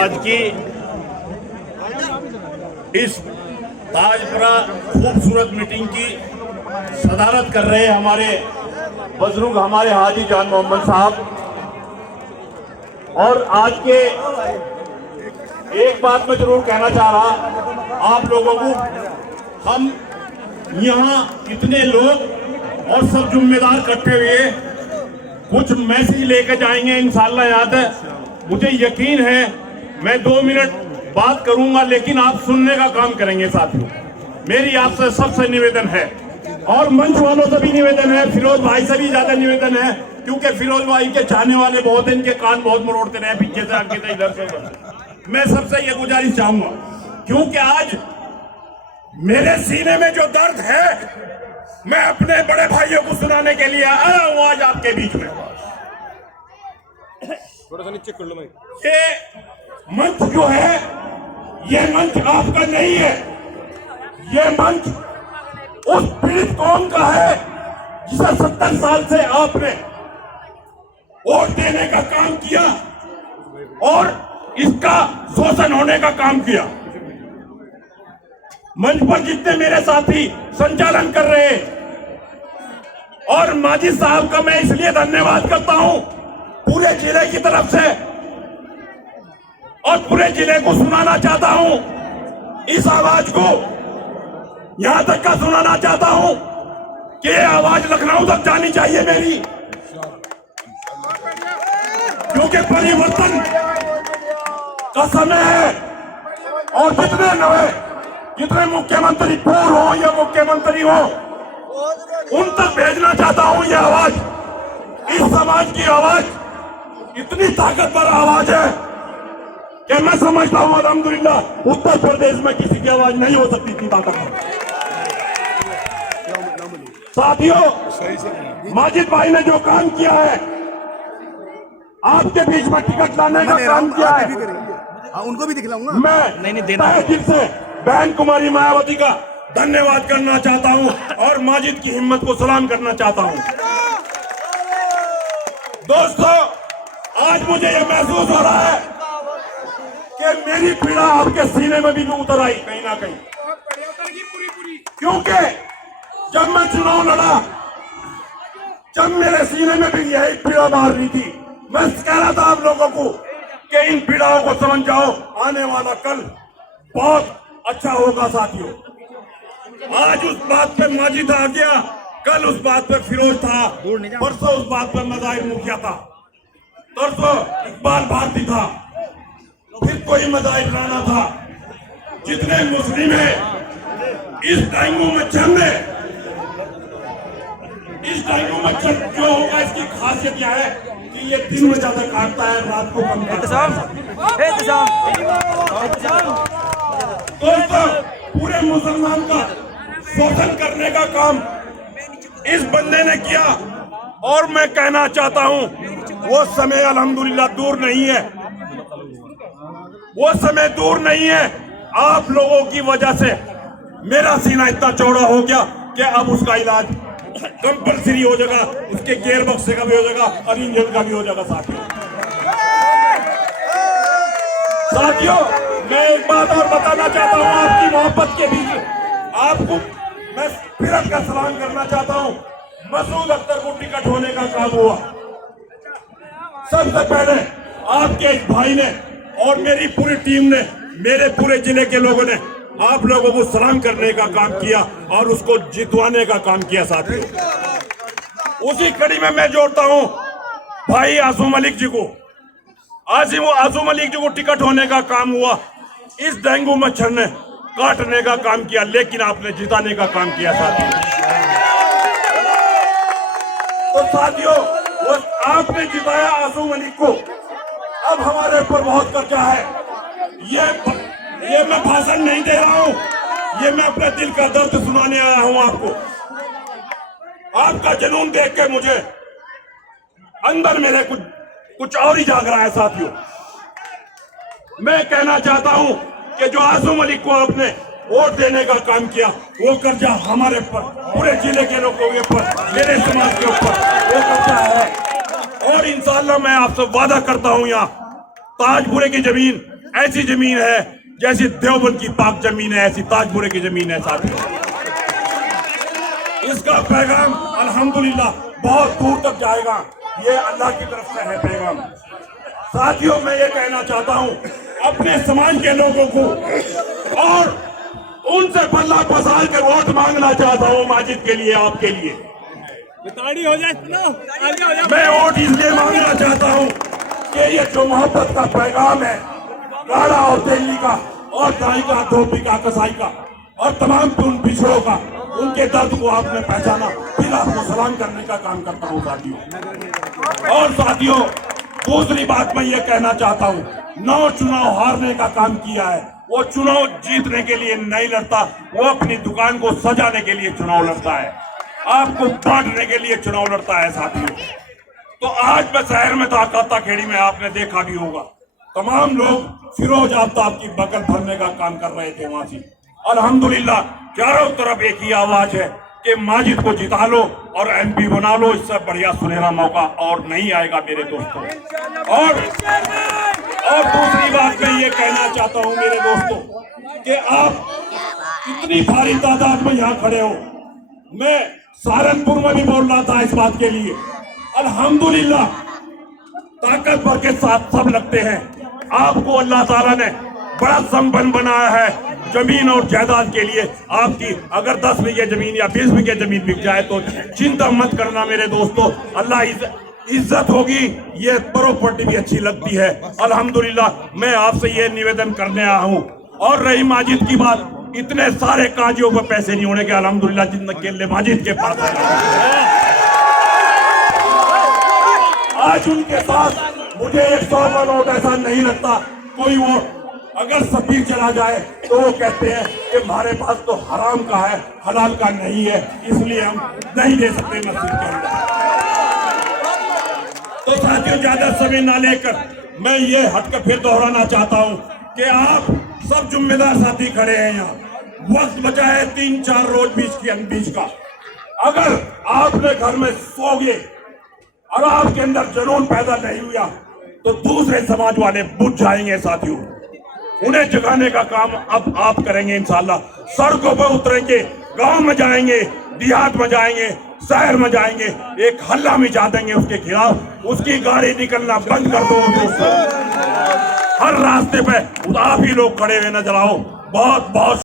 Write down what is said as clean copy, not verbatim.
आज की इस ताजपुरा खूबसूरत मीटिंग की सदारत कर रहे हैं हमारे बुजुर्ग, हमारे हाजी जान मोहम्मद साहब। और आज के एक बात मैं जरूर कहना चाह रहा आप लोगों को, हम यहाँ इतने लोग और सब जिम्मेदार इकट्ठे हुए कुछ मैसेज लेकर जाएंगे इंशाअल्लाह। याद है, मुझे यकीन है मैं 2 मिनट बात करूंगा, लेकिन आप सुनने का काम करेंगे साथियों। मेरी आपसे सबसे निवेदन है और मंच वालों से भी निवेदन है, फिरोज भाई से भी ज्यादा निवेदन है, क्योंकि फिरोज भाई के चाहने वाले बहुत हैं, इनके कान बहुत मरोड़ते रहे पीछे से आगे से इधर से उधर। मैं सबसे ये गुजारिश चाहूंगा, क्योंकि आज मेरे सीने में जो दर्द है मैं अपने बड़े भाइयों को सुनाने के लिए आया हूं आज आपके बीच में। थोड़ा सा नीचे कर लो। ये मंच जो है, ये मंच आपका नहीं है, ये मंच उस पीड़ित कौम का है जिसे 70 साल से आपने वोट देने का काम किया और इसका शोषण होने का काम किया। मंच पर जितने मेरे साथी संचालन कर रहे हैं और माजिद साहब का मैं इसलिए धन्यवाद करता हूं पूरे जिले की तरफ से, और पूरे जिले को सुनाना चाहता हूं, इस आवाज को यहां तक का सुनाना चाहता हूं कि ये आवाज लखनऊ तक जानी चाहिए मेरी, क्योंकि परिवर्तन का समय है। और जितने मुख्यमंत्री पूर्व हो या मुख्यमंत्री हो, उन तक भेजना चाहता हूं ये आवाज। इस समाज की आवाज इतनी ताकतवर आवाज है कि मैं समझता हूं अल्हम्दुलिल्लाह उत्तर प्रदेश में किसी की आवाज नहीं हो सकती थी ताकतवर। साथियों, माजिद भाई ने जो काम किया है, आपके बीच में टिकट लाने का काम किया है, उनको भी दिखलाऊंगा मैं तहे दिल से बहन कुमारी मायावती का धन्यवाद करना चाहता हूं और माजिद की हिम्मत को सलाम करना चाहता हूं। दोस्तों, आज मुझे यह महसूस हो रहा है कि मेरी पीड़ा आपके सीने में भी उतर आई कहीं ना कहीं, क्योंकि जब मैं चुनाव लड़ा, जब मेरे सीने में भी यही पीड़ा मार रही थी, मैं कह रहा था आप लोगों को कि इन पीड़ाओं को समझ जाओ, आने वाला कल बहुत अच्छा होगा। साथियों, आज उस बात पे माजिद आ गया, कल उस बात पे फिरोज था, परसों उस बात पे मज़ाहिर मुखिया था, परसों इकबाल भारती था, फिर कोई मज़ाहिर राणा था। जितने मुस्लिम हैं, इस डेंगू मच्छर जो होगा, इसकी खासियत क्या है कि ये दिन में ज्यादा काटता है, रात को कम काटता है। दोस्तों, पूरे मुसलमान का शोषण करने का काम इस बंदे ने किया, और मैं कहना चाहता हूं वो समय अल्हम्दुलिल्लाह दूर नहीं है, वो समय दूर नहीं है। आप लोगों की वजह से मेरा सीना इतना चौड़ा हो गया कि अब उसका इलाज कंपल्सरी हो जाएगा, उसके गियर बॉक्स का भी हो जाएगा और इंजन का भी हो जाएगा। साथियों, मैं एक बात और बताना चाहता हूं आपकी मोहब्बत के बीच आपको मैं फिर का सलाम करना चाहता हूं। मसूद अख्तर को टिकट होने का काम हुआ, सबसे पहले आपके एक भाई ने और मेरी पूरी टीम ने, मेरे पूरे जिले के लोगों ने आप लोगों को सलाम करने का काम किया और उसको जितवाने का काम किया। साथियों, उसी कड़ी में मैं जोड़ता हूं भाई आजू मलिक जी को। आजू मलिक जी को टिकट होने का काम हुआ, इस डेंगू मच्छर ने काटने का काम किया, लेकिन आपने जिताने का काम किया। तो साथियों, वो आपने जिताया आजू मलिक को। अब हमारे ऊपर बहुत कर्जा है, ये मैं भाषण नहीं दे रहा हूं, ये मैं अपने दिल का दर्द सुनाने आया हूं आपको। आपका जुनून देख के मुझे अंदर मेरे कुछ और ही जाग रहा है। साथियों, मैं कहना चाहता हूं कि जो आजू मलिक को आपने वोट देने का काम किया, वो कर्जा हमारे ऊपर, पूरे जिले के लोगों के ऊपर, मेरे समाज के ऊपर वो कर्जा है। और इंशाअल्लाह मैं आपसे वादा करता हूं, यहाँ ताजपुरे की जमीन ऐसी जमीन है जैसी देवबंद की पाक जमीन है, ऐसी ताजपुरे की जमीन है साथियों। इसका पैगाम अल्हम्दुलिल्लाह बहुत दूर तक जाएगा, ये अल्लाह की तरफ से है पैगाम। साथियों मैं ये कहना चाहता हूं अपने समाज के लोगों को, और उनसे बल्ला पसार कर वोट मांगना चाहता हूं माजिद के लिए, आपके लिए। हो जाए मैं वोट इसलिए मांगना चाहता हूं कि ये जो मोहब्बत का पैगाम है, काड़ा और तेली का और दाई का, धोबी का, कसाई का और तमाम उन पिछड़ों का, उनके दर्द को आपने पहचाना, फिर आपको सलाम करने का काम करता हूं साथियों। और साथियों दूसरी बात मैं ये कहना चाहता हूं, 9 चुनाव हारने का काम किया है, वो चुनाव जीतने के लिए नहीं लड़ता, वो अपनी दुकान को सजाने के लिए चुनाव लड़ता है, आपको बांटने के लिए चुनाव लड़ता है साथियों। तो आज मैं शहर में था, काता खेड़ी में, आपने देखा भी होगा, तमाम लोग फिरोज आफ्ताब की बगल भरने का काम कर रहे थे वहां से। अल्हम्दुलिल्लाह चारों तरफ एक ही आवाज है कि माजिद को जिता लो और एमपी बना लो, इससे बढ़िया सुनहरा मौका और नहीं आएगा मेरे दोस्तों। और दूसरी बात मैं ये कहना चाहता हूं मेरे दोस्तों कि आप इतनी भारी तादाद में यहाँ खड़े हो, मैं सहारनपुर में भी बोल रहा था इस बात के लिए। अल्हम्दुलिल्लाह ताकतवर के साथ सब लगते हैं, आपको अल्लाह ताला ने बड़ा संपन्न बनाया है जमीन और जायदाद के लिए। आपकी अगर 10 बीघे जमीन या 20 बीघे जमीन बिक जाए तो चिंता मत करना मेरे दोस्तों, अल्लाह इज्जत होगी, ये प्रॉपर्टी भी अच्छी लगती है। अल्हम्दुलिल्लाह मैं आपसे ये निवेदन करने आया हूँ। और रही माजिद की बात, इतने सारे काजियों को पैसे नहीं होने के, अल्हम्दुलिल्लाह जिंदगी के लिए माजिद के पास है। आज उनके पास मुझे 100 का नोट ऐसा नहीं लगता, कोई वोट अगर सब्जी चला जाए तो वो कहते हैं कि हमारे पास तो हराम का है, हलाल का नहीं है, इसलिए हम नहीं दे सकते मस्जिद के अंदर। तो साथियों ज्यादा समय ना लेकर मैं ये हटकर फिर दोहराना चाहता हूँ कि आप सब जिम्मेदार साथी खड़े हैं यहाँ, वक्त बचा है 3-4 रोज बीच का। अगर आपने घर में सोगे और आपके अंदर जुनून पैदा नहीं हुआ तो दूसरे समाज वाले बुझ जाएंगे साथियों, उन्हें जगाने का काम अब आप करेंगे इंशाल्लाह। सड़कों पर उतरेंगे, गांव में जाएंगे, देहात में जाएंगे, शहर में जाएंगे, एक हल्ला मचा देंगे उसके खिलाफ, उसकी गाड़ी निकलना बंद कर दो दोस्तों। हर रास्ते पे आप ही लोग खड़े हुए नजर आओ। बहुत बहुत